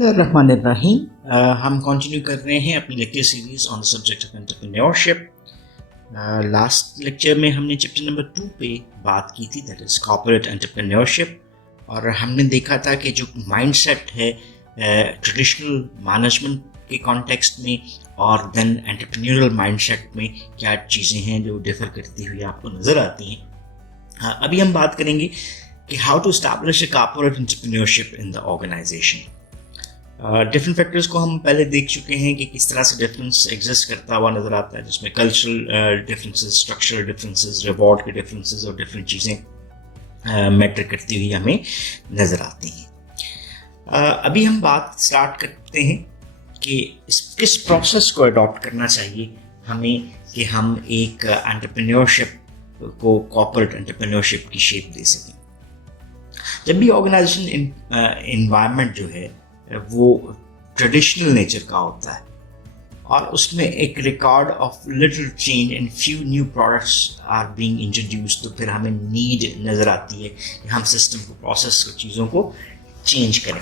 रहमानिर्रहीम। हम कंटिन्यू कर रहे हैं अपनी lecture series on the subject of entrepreneurship. Last lecture में हमने चैप्टर नंबर 2 पे बात की थी, दैट इज कॉर्पोरेट एंटरप्रेन्योरशिप। और हमने देखा था कि जो माइंडसेट है ट्रेडिशनल मैनेजमेंट के कॉन्टेक्स्ट में और देन एंटरप्रेन्योरल माइंडसेट में क्या चीज़ें हैं जो डिफर करती हुई आपको नज़र आती हैं। अभी हम बात करेंगे कि how to establish a corporate entrepreneurship in the organisation. Different factors को हम पहले देख चुके हैं कि किस तरह से डिफरेंस एग्जिस्ट करता हुआ नज़र आता है, जिसमें cultural differences, structural differences, reward के डिफरेंसेस और डिफरेंट चीज़ें मैटर करती हुई हमें नज़र आती हैं। अभी हम बात स्टार्ट करते हैं कि किस प्रोसेस को अडॉप्ट करना चाहिए हमें कि हम एक एंटरप्रेन्योरशिप को कॉर्पोरेट एंटरप्रेन्योरशिप की शेप दे सकें। जब भी ऑर्गेनाइजेशन इन्वायरमेंट जो है वो ट्रेडिशनल नेचर का होता है और उसमें एक record of little change and few new products are being introduce, तो फिर हमें नीड नज़र आती है कि हम सिस्टम को, प्रोसेस को, चीज़ों को चेंज करें।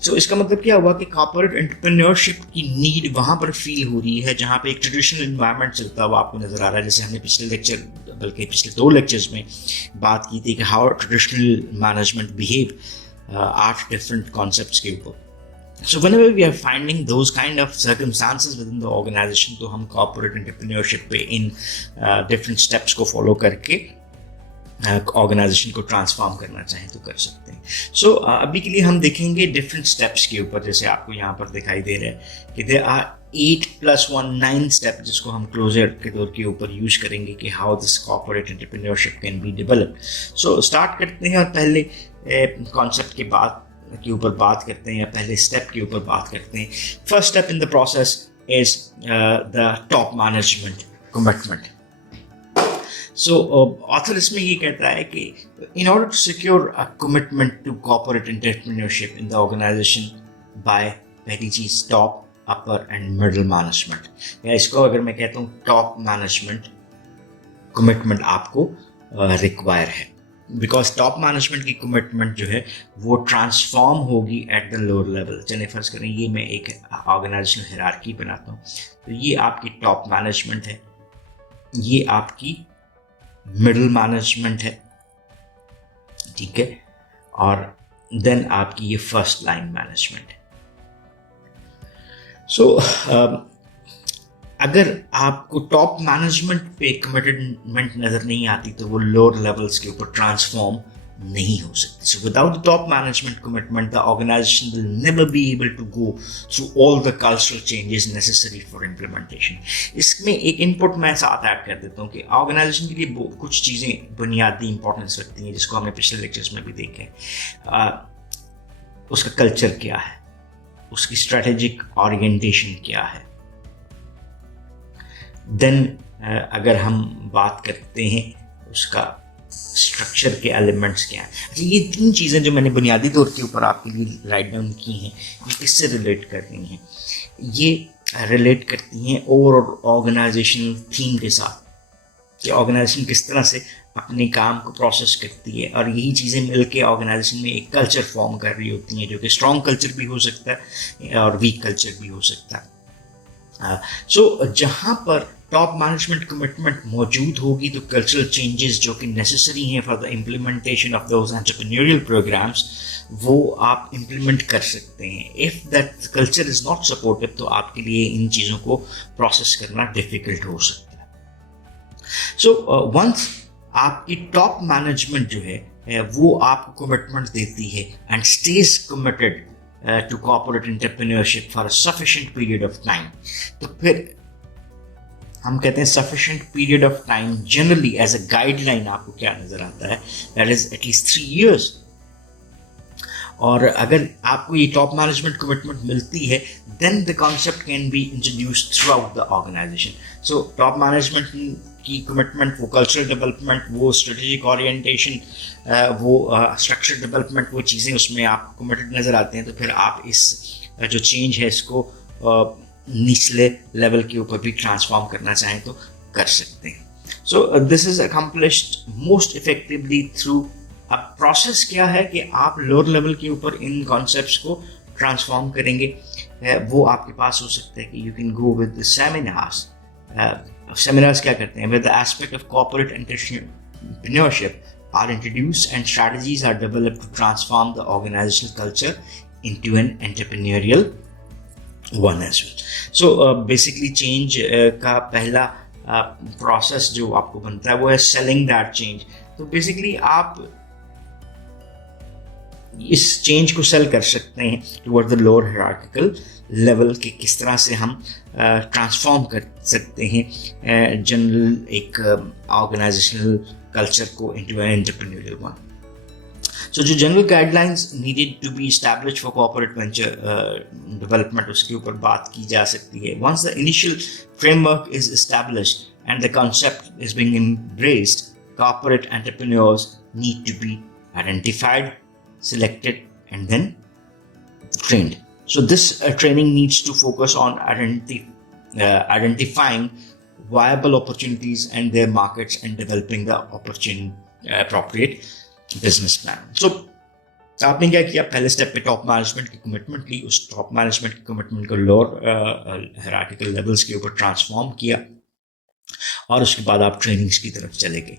सो इसका मतलब क्या हुआ कि कॉर्पोरेट एंटरप्रेन्योरशिप की नीड वहाँ पर फील हो रही है जहाँ पे एक ट्रेडिशनल इन्वायरमेंट चलता हुआ आपको नज़र आ रहा है। जैसे हमने पिछले लेक्चर, बल्कि पिछले 2 लेक्चर्स में बात की थी कि how traditional management behave, 8 different concepts के ऊपर। So whenever we are finding those kind of circumstances within the organization, तो हम corporate entrepreneurship पे इन different steps को follow करके ऑर्गेनाइजेशन को ट्रांसफॉर्म करना चाहें तो कर सकते हैं। सो अभी के लिए हम देखेंगे डिफरेंट स्टेप्स के ऊपर, जैसे आपको यहाँ पर दिखाई दे रहा है कि देयर आर 8 + 1 9 स्टेप, जिसको हम क्लोजर के तौर के ऊपर यूज करेंगे कि how this corporate entrepreneurship can be developed. So start करते हैं और पहले कॉन्सेप्ट के ऊपर बात करते हैं या पहले स्टेप के ऊपर बात करते हैं। First step in the process is the top management commitment. So author इसमें ये कहता है कि in order to secure a commitment to corporate entrepreneurship in the organisation by, पहली चीज top, upper and middle management, या इसको अगर मैं कहता हूँ टॉप मैनेजमेंट कमिटमेंट आपको रिक्वायर है, बिकॉज टॉप मैनेजमेंट की कमिटमेंट जो है वो ट्रांसफॉर्म होगी एट द लोअर लेवल। चलिए फर्ज करें ये मैं एक ऑर्गेनाइजेशनल हायरार्की बनाता हूँ, तो ये आपकी टॉप मैनेजमेंट है, ये आपकी मिडिल मैनेजमेंट है, ठीक है, और देन आपकी ये फर्स्ट लाइन मैनेजमेंट है। सो अगर आपको टॉप मैनेजमेंट पे कमिटमेंट नजर नहीं आती तो वो लोअर लेवल्स के ऊपर ट्रांसफॉर्म नहीं हो सकती। So without the top management commitment the organisation will never be able to go through all the cultural changes necessary for implementation. इसमें एक इनपुट मैं साथ ऐड कर देता हूँ कि ऑर्गेनाइजेशन के लिए कुछ चीज़ें बुनियादी इंपॉर्टेंस रखती हैं, जिसको हमने पिछले लेक्चर्स में भी देखे। उसका कल्चर क्या है, उसकी स्ट्रेटेजिक ओरिएंटेशन क्या है, देन अगर हम बात करते हैं उसका स्ट्रक्चर के एलिमेंट्स क्या हैं। अच्छा, ये 3 चीज़ें जो मैंने बुनियादी तौर के ऊपर आपके लिए राइट डाउन की हैं, ये किससे रिलेट कर रही हैं? ये रिलेट करती हैं ओवरऑल ऑर्गेनाइजेशनल थीम के साथ कि ऑर्गेनाइजेशन किस तरह से अपने काम को प्रोसेस करती है, और यही चीज़ें मिलके ऑर्गेनाइजेशन में एक कल्चर फॉर्म कर रही होती हैं, जो कि स्ट्रॉन्ग कल्चर भी हो सकता है और वीक कल्चर भी हो सकता है। सो जहाँ पर टॉप मैनेजमेंट कमिटमेंट मौजूद होगी तो कल्चरल चेंजेस जो कि नेसेसरी हैं for the implementation of those entrepreneurial programs वो आप इम्प्लीमेंट कर सकते हैं। If that culture is not supportive तो आपके लिए इन चीज़ों को प्रोसेस करना डिफ़िकल्ट हो सकता है। सो वंस आपकी टॉप मैनेजमेंट जो है वो आपको कमिटमेंट देती है and stage committed to corporate entrepreneurship for a sufficient period of time, तो फिर हम कहते हैं sufficient period of time generally as a guideline आपको क्या नजर आता है, that is at least 3 years। और अगर आपको ये टॉप मैनेजमेंट कमिटमेंट मिलती है then the concept can be introduced throughout the organization। so top management की कमिटमेंट, वो कल्चरल डेवलपमेंट, वो स्ट्रेटेजिक ओरिएंटेशन, वो स्ट्रक्चर डेवलपमेंट, वो चीज़ें उसमें आप कमिटेड नज़र आते हैं, तो फिर आप इस जो चेंज है इसको निचले लेवल के ऊपर भी ट्रांसफॉर्म करना चाहें तो कर सकते हैं। So this is accomplished most effectively through. अब प्रोसेस क्या है कि आप लोअर लेवल के ऊपर इन कॉन्सेप्ट्स को ट्रांसफॉर्म करेंगे वो आपके पास हो सकता है कि you can go with the seminars. Seminars क्या करते हैं? With the aspect of corporate entrepreneurship are introduced and strategies are developed to transform the organizational culture into an entrepreneurial one as well. So basically change का पहला process जो आपको बनता है वो है selling that change. तो basically आप इस चेंज को सेल कर सकते हैं toward the lower hierarchical level के किस तरह से हम ट्रांसफॉर्म कर सकते हैं जनरल एक ऑर्गेनाइजेशनल कल्चर को इनटू एन एंटरप्रेन्योरियल वन. सो जो general guidelines needed to be established for corporate venture development उसके ऊपर बात की जा सकती है. Once the initial framework is established and the concept is being embraced, corporate entrepreneurs need to be identified, selected and then trained. So this training needs to focus on identifying viable opportunities and their markets and developing the appropriate business plan. So आपने क्या किया? पहले स्टेप पे top management की कमिटमेंट ली, उस top management की कमिटमेंट को lower hierarchical levels के ऊपर ट्रांसफॉर्म किया और उसके बाद आप ट्रेनिंग्स की तरफ चले गए.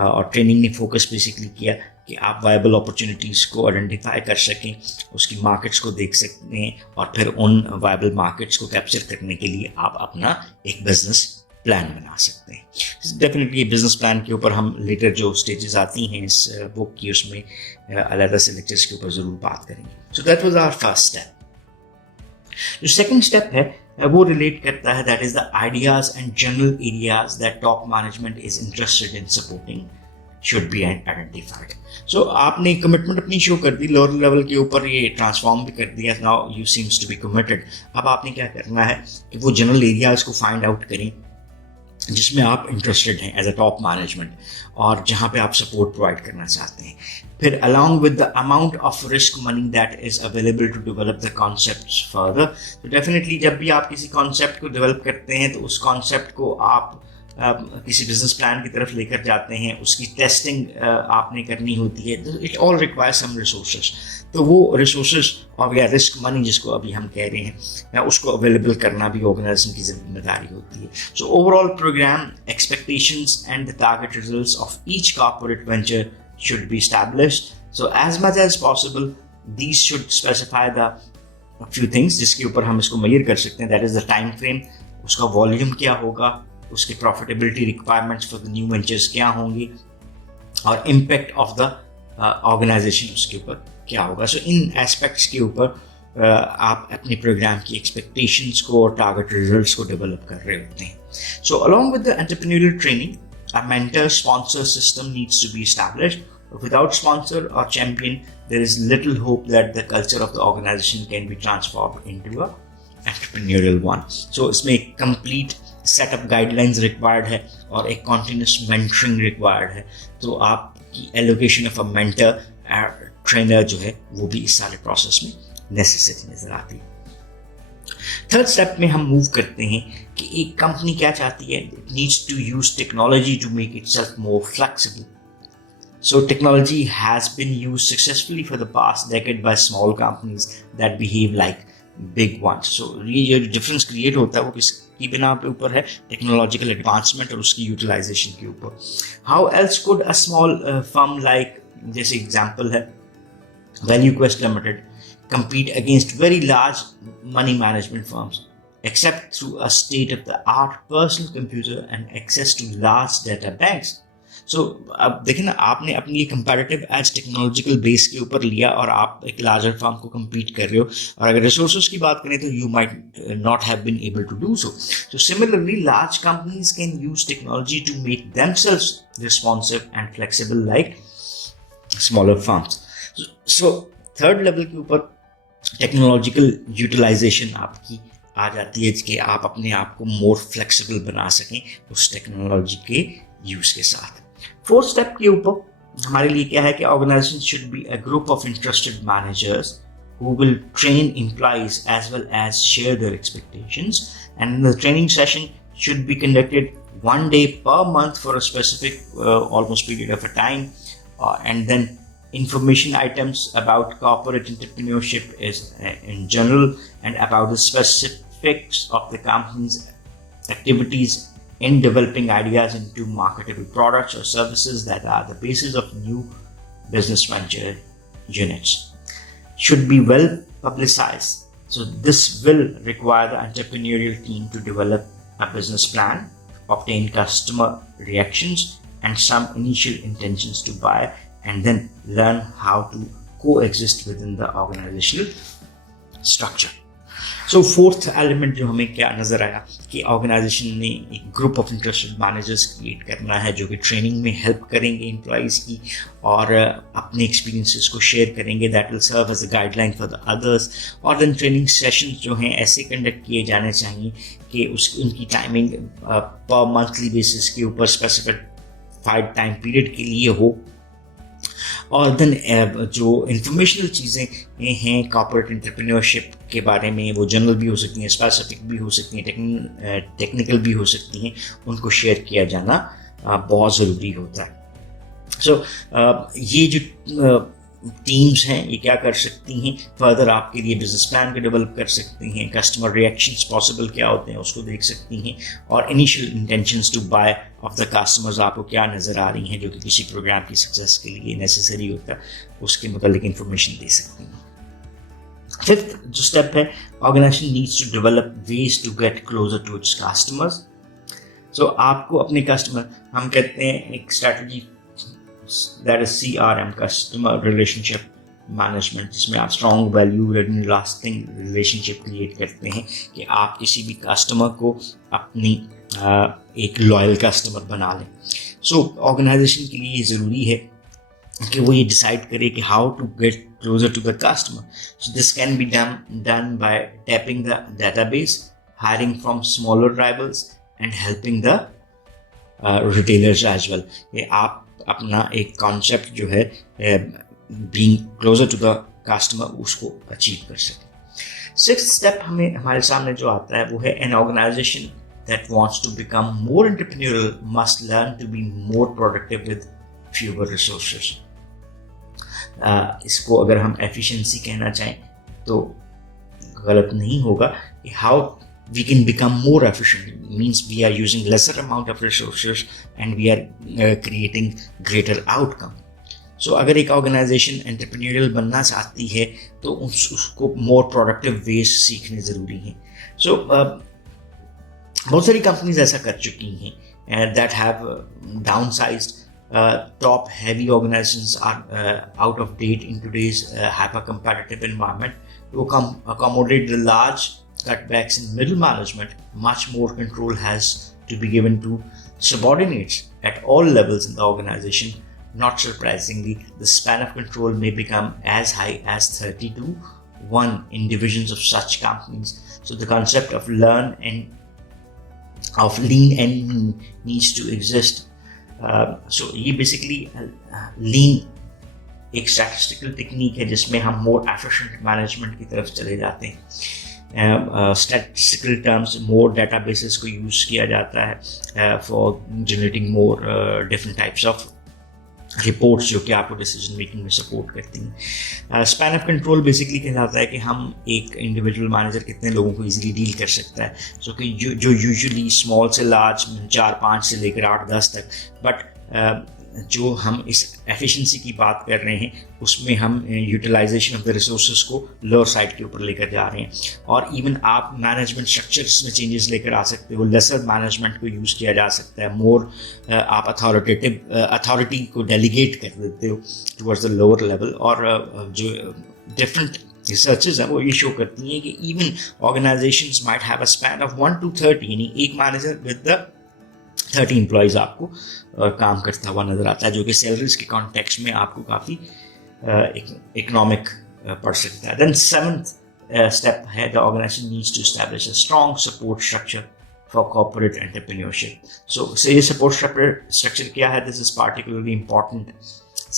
और ट्रेनिंग ने फोकस बेसिकली किया कि आप वायबल अपॉर्चुनिटीज़ को आइडेंटिफाई कर सकें, उसकी मार्केट्स को देख सकते हैं और फिर उन वायबल मार्केट्स को कैप्चर करने के लिए आप अपना एक बिजनेस प्लान बना सकते हैं. डेफिनेटली बिजनेस प्लान के ऊपर हम लेटर जो स्टेजेस आती हैं इस बुक की उसमें अलग से लेक्चर्स के ऊपर ज़रूर बात करेंगे. So that was our first step. जो सेकंड स्टेप है वो रिलेट करता है, that is the ideas and general areas that top management is interested in supporting should be identified. So आपने कमिटमेंट अपनी शो कर दी, लोअर लेवल के ऊपर ये ट्रांसफॉर्म भी कर दिया, now you seems to be committed. अब आपने क्या करना है कि वो जनरल एरियाज को फाइंड आउट करें जिसमें आप इंटरेस्टेड हैं एज अ टॉप मैनेजमेंट और जहाँ पे आप सपोर्ट प्रोवाइड करना चाहते हैं. फिर along with the amount of risk money that is available to develop the concepts further. तो डेफिनेटली जब भी आप किसी कॉन्सेप्ट को डेवलप करते हैं तो उस कॉन्सेप्ट को आप किसी बिजनेस प्लान की तरफ लेकर जाते हैं, उसकी टेस्टिंग आपने करनी होती है. It all require some resources. तो वो रिसोर्सेज और या रिस्क मनी जिसको अभी हम कह रहे हैं उसको अवेलेबल करना भी ऑर्गेनाइजेशन की जिम्मेदारी होती है. So overall program expectations and the target results of each corporate venture should be established. So as much as possible these should specify the few things जिसके ऊपर हम इसको मेजर कर सकते हैं. that is the time frame, उसका वॉल्यूम क्या होगा, उसके profitability requirements for the new ventures क्या होंगी और इम्पैक्ट ऑफ द ऑर्गेनाइजेशन उसके ऊपर क्या होगा. सो इन एस्पेक्ट्स के ऊपर आप अपने प्रोग्राम की एक्सपेक्टेशंस को और टारगेट रिजल्ट्स को डेवलप कर रहे होते हैं. So along with the entrepreneurial training, a mentor-sponsor system needs to be established. Without sponsor or champion, there is little hope that the culture of the organization can be transformed into a entrepreneurial one. So इसमें एक complete set of guidelines required है और एक continuous mentoring required है. तो आपकी allocation of a mentor trainer जो है वो भी इस सारे process में necessary नजर आती है. थर्ड स्टेप में हम मूव करते हैं कि एक कंपनी क्या चाहती है, it needs to use technology to make itself more flexible. So technology has been used successfully for the past decade by small companies that behave like big ones. So ये जो डिफरेंस क्रिएट होता है वो किसकी बिना पे ऊपर है? टेक्नोलॉजिकल एडवांसमेंट और उसकी यूटिलाइजेशन के ऊपर. How else could a small firm like, जैसे एग्जांपल है ValueQuest Limited, compete against very large money management firms except through a state-of-the-art personal computer and access to large data banks. So अब देखिए ना, आपने अपनी ये comparative edge टेक्नोलॉजिकल बेस के ऊपर लिया और आप एक लार्जर फर्म को compete कर रहे हो. और अगर रिसोर्सेज की बात करें तो you might not have been able to do so. So similarly, large companies can use technology to make themselves responsive and flexible like smaller firms. So third level के ऊपर टेक्नोलॉजिकल यूटिलाइजेशन आपकी आ जाती है कि आप अपने आप को मोर फ्लेक्सिबल बना सकें उस टेक्नोलॉजी के यूज के साथ. फोर्थ स्टेप के ऊपर हमारे लिए क्या है कि organization should be a group of interested managers who will train employees as well as share their expectations, and the training session should be conducted one day per month for a specific almost period of a time, and then information items about corporate entrepreneurship is in general and about the specifics of the company's activities in developing ideas into marketable products or services that are the basis of new business venture units. Should be well publicized. So this will require the entrepreneurial team to develop a business plan, obtain customer reactions and some initial intentions to buy, and then learn how to coexist within the organizational structure. So fourth element जो हमें क्या नज़र आया कि ऑर्गेनाइजेशन ने एक group of interested managers create करना है जो कि ट्रेनिंग में हेल्प करेंगे एम्प्लॉइज़ की और अपने एक्सपीरियंसेस को शेयर करेंगे, that will serve as a guideline for the others. और देन ट्रेनिंग सेशंस जो हैं ऐसे कंडक्ट किए जाने चाहिए कि उनकी टाइमिंग पर मंथली बेसिस के ऊपर स्पेसिफाइड टाइम पीरियड के लिए हो. और देन जो इंफॉर्मेशनल चीज़ें हैं कॉर्पोरेट एंटरप्रेन्योरशिप के बारे में, वो जनरल भी हो सकती हैं, स्पेसिफिक भी हो सकती हैं, टेक्निकल भी हो सकती हैं, उनको शेयर किया जाना बहुत ज़रूरी होता है. सो ये जो टीम्स हैं ये क्या कर सकती हैं, फर्दर आपके लिए बिजनेस प्लान को डेवलप कर सकती हैं, कस्टमर रिएक्शंस पॉसिबल क्या होते हैं उसको देख सकती हैं, और initial intentions to buy of the customers आपको क्या नज़र आ रही हैं जो कि किसी प्रोग्राम की सक्सेस के लिए नेसेसरी होता है, उसके मुतालिक इंफॉर्मेशन दे सकती हैं. फिफ्थ जो स्टेप है, organization needs to develop ways to get closer to its customers. So आपको अपने कस्टमर, हम कहते हैं एक strategy that is CRM, customer relationship management, जिसमें आप strong value and lasting relationship create करते हैं कि आप किसी भी कस्टमर को अपनी एक लॉयल कस्टमर बना लें. सो ऑर्गेनाइजेशन के लिए ये ज़रूरी है कि वो ये डिसाइड करे कि how to get closer to the customer. So this can be done by tapping the database, hiring from smaller rivals and helping the retailers as well. ये आप अपना एक कॉन्सेप्ट जो है being closer to the customer उसको achieve कर सके. Sixth step हमारे सामने जो आता है वो है an organization that wants to become more entrepreneurial must learn to be more productive with fewer resources. इसको अगर हम एफिशिएंसी कहना चाहें तो गलत नहीं होगा. How we can become more efficient, it means we are using lesser amount of resources and we are creating greater outcome. So अगर एक ऑर्गेनाइजेशन एंटरप्रेन्योरियल बनना चाहती है तो उसको मोर प्रोडक्टिव वेज सीखने ज़रूरी हैं. सो बहुत सारी कंपनीज ऐसा कर चुकी हैं that have downsized. Top heavy organizations are out of date in today's hyper competitive environment. To accommodate the large cutbacks in middle management, much more control has to be given to subordinates at all levels in the organization. Not surprisingly, the span of control may become as high as 30 to 1 in divisions of such companies. So the concept of lean and mean needs to exist. So ये basically lean एक statistical technique है जिसमें हम more efficient management की तरफ चले जाते हैं. Statistical terms, more databases को यूज़ किया जाता है for generating more different types of reports जो कि आपको decision making में support करती हैं. Span of control basically कहलाता है कि हम एक individual manager कितने लोगों को easily deal कर सकता है. So कि जो usually small से large 4-5 से लेकर 8-10 तक, but जो हम इस एफिशिएंसी की बात कर रहे हैं उसमें हम यूटिलाइजेशन ऑफ द रिसोर्सेज को लोअर साइड के ऊपर लेकर जा रहे हैं. और इवन आप मैनेजमेंट स्ट्रक्चर्स में चेंजेस लेकर आ सकते हो, लेसर मैनेजमेंट को यूज़ किया जा सकता है, मोर आप अथॉरिटी को डेलीगेट कर देते हो टुवर्ड्स द लोअर लेवल. और जो डिफरेंट रिसर्चेज हैं वो ये शो करती हैं कि even organisations might have a span of 1 to 30, यानी एक मैनेजर विद द 30 एम्प्लॉयज़ आपको काम करता हुआ नज़र आता है, जो कि सैलरीज के कॉन्टेक्स्ट में आपको काफ़ी इकोनॉमिक पड़ सकता है. देन सेवंथ स्टेप है the organization needs to establish a strong support structure for corporate entrepreneurship. So ये सपोर्ट स्ट्रक्चर क्या है? This is particularly important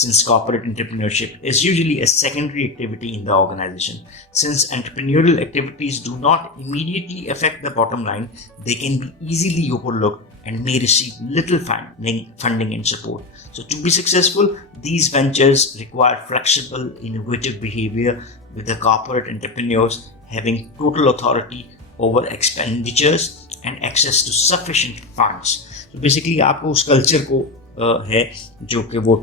since corporate entrepreneurship is usually a secondary activity in the organization. Since entrepreneurial activities do not immediately affect the bottom line, they can be easily overlooked and may receive little funding and support. So to be successful, these ventures require flexible, innovative behavior, with the corporate entrepreneurs having total authority over expenditures and access to sufficient funds. So basically आपको उस कल्चर को है जो कि वो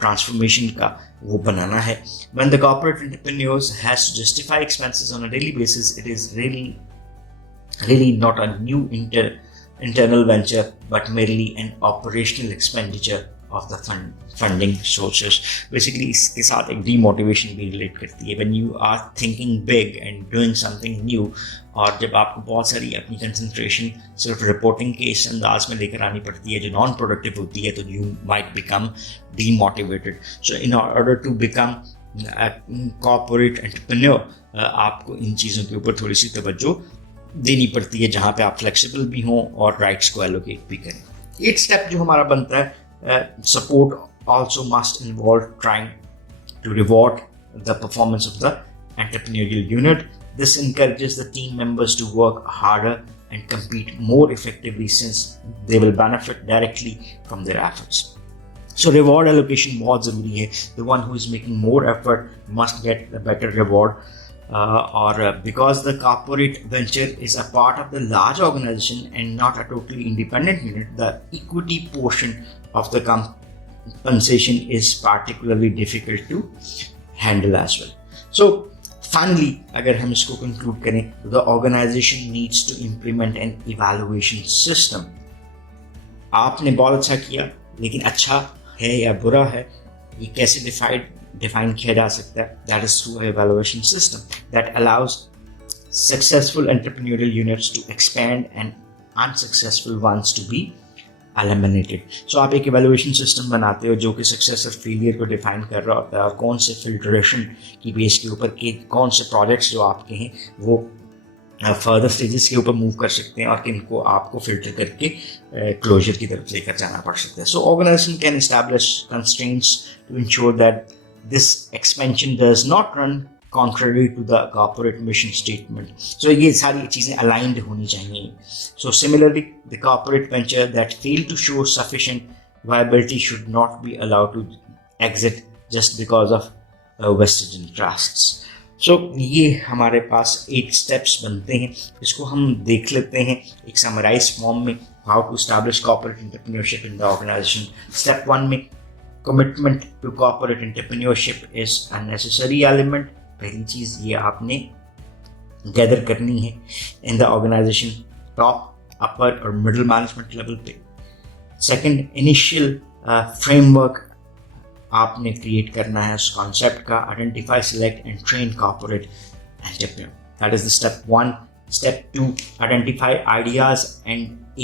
ट्रांसफॉर्मेशन का वो बनाना है. When the corporate entrepreneurs has to justify expenses on a daily basis, it is really not a new internal venture, but merely an operational expenditure of the funding sources. Basically इसके साथ एक demotivation भी relate करती है. When you are thinking big and doing something new, और जब आपको बहुत सारी अपनी concentration सिर्फ रिपोर्टिंग के इस अंदाज में लेकर आनी पड़ती है जो नॉन प्रोडक्टिव होती है, तो you might become demotivated. So in order to become a corporate entrepreneur, आपको इन चीज़ों के ऊपर थोड़ी सी तवज्जो देनी पड़ती है जहाँ पे आप फ्लेक्सिबल भी हों और राइट्स को एलोकेट भी करें. 8th स्टेप जो हमारा बनता है, support also must involve trying to reward the performance of the entrepreneurial unit. This encourages the team members to work harder and compete more effectively, since they will benefit directly from their efforts. So reward allocation बहुत ज़रूरी है. The one who is making more effort must get a better reward. Because the corporate venture is a part of the large organization and not a totally independent unit, the equity portion of the compensation is particularly difficult to handle as well. So finally, अगर हम इसको conclude करें, the organization needs to implement an evaluation system. आपने बहुत अच्छा किया, लेकिन अच्छा है या बुरा है, ये कैसे define किया जा सकता है? That is through an evaluation system that allows successful entrepreneurial units to expand and unsuccessful ones to be eliminated. So आप एक evaluation system बनाते हो जो कि success और failure को define कर रहा होता है, और कौन से filtration की base के ऊपर कौन से projects जो आपके हैं वो फर्दर स्टेजेस के ऊपर मूव कर सकते हैं और किनको आपको फिल्टर करके क्लोजर की तरफ लेकर जाना पड़ सकता है. So organization can establish constraints to ensure that this expansion does not run contrary to the corporate mission statement. So ये सारी चीज़ें aligned होनी चाहिए. So similarly, the corporate venture that fail to show sufficient viability should not be allowed to exit just because of vested interests. So ये हमारे पास 8 steps बनते हैं. इसको हम देख लेते हैं एक summarized form में. How to establish corporate entrepreneurship in the organization. Step 1 में commitment to corporate entrepreneurship is a necessary element. पहली चीज़ ये आपने गैदर करनी है इन द ऑर्गेनाइजेशन टॉप, अपर और मिडिल मैनेजमेंट लेवल पे. सेकंड, इनिशियल फ्रेमवर्क आपने क्रिएट करना है उस कॉन्सेप्ट का. Identify, select and train corporate entrepreneur. That is the step 1. Step 2, identify ideas and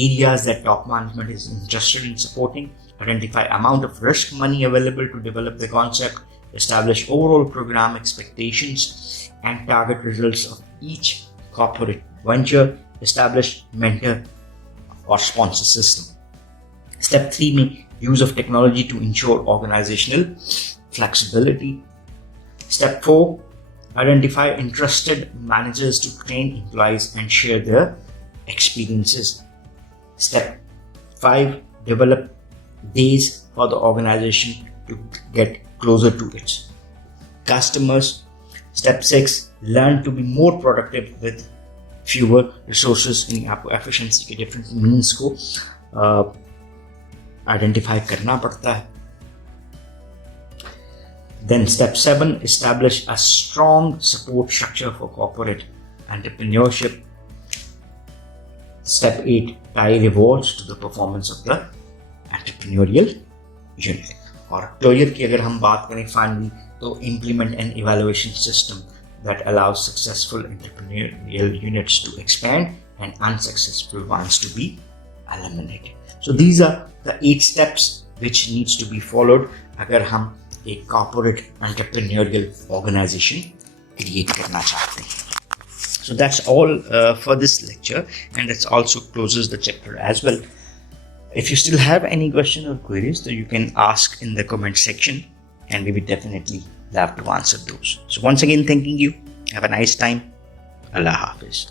areas that top management is interested in supporting. Identify amount of risk money available to develop the concept. Establish overall program expectations and target results of each corporate venture. Establish mentor or sponsor system. Step 3 में use of technology to ensure organizational flexibility. Step 4, identify interested managers to train employees and share their experiences. Step 5, develop days for the organization to get closer to its customers. Step 6, learn to be more productive with fewer resources. यानी आपको efficiency के different means को identify करना पड़ता है. Then step 7, establish a strong support structure for corporate entrepreneurship. Step 8, tie rewards to the performance of the entrepreneurial unit. और क्लोजर की अगर हम बात करें फाइनली, तो implement an evaluation system that allows successful entrepreneurial units to expand and unsuccessful ones to be eliminated. So these are the 8 steps which needs to be followed अगर हम एक corporate entrepreneurial organization create करना चाहते हैं. So that's all for this lecture, and that also closes the chapter as well. If you still have any question or queries, then you can ask in the comment section. and we would definitely love to answer those. So once again, thanking you. Have a nice time. Allah Hafiz.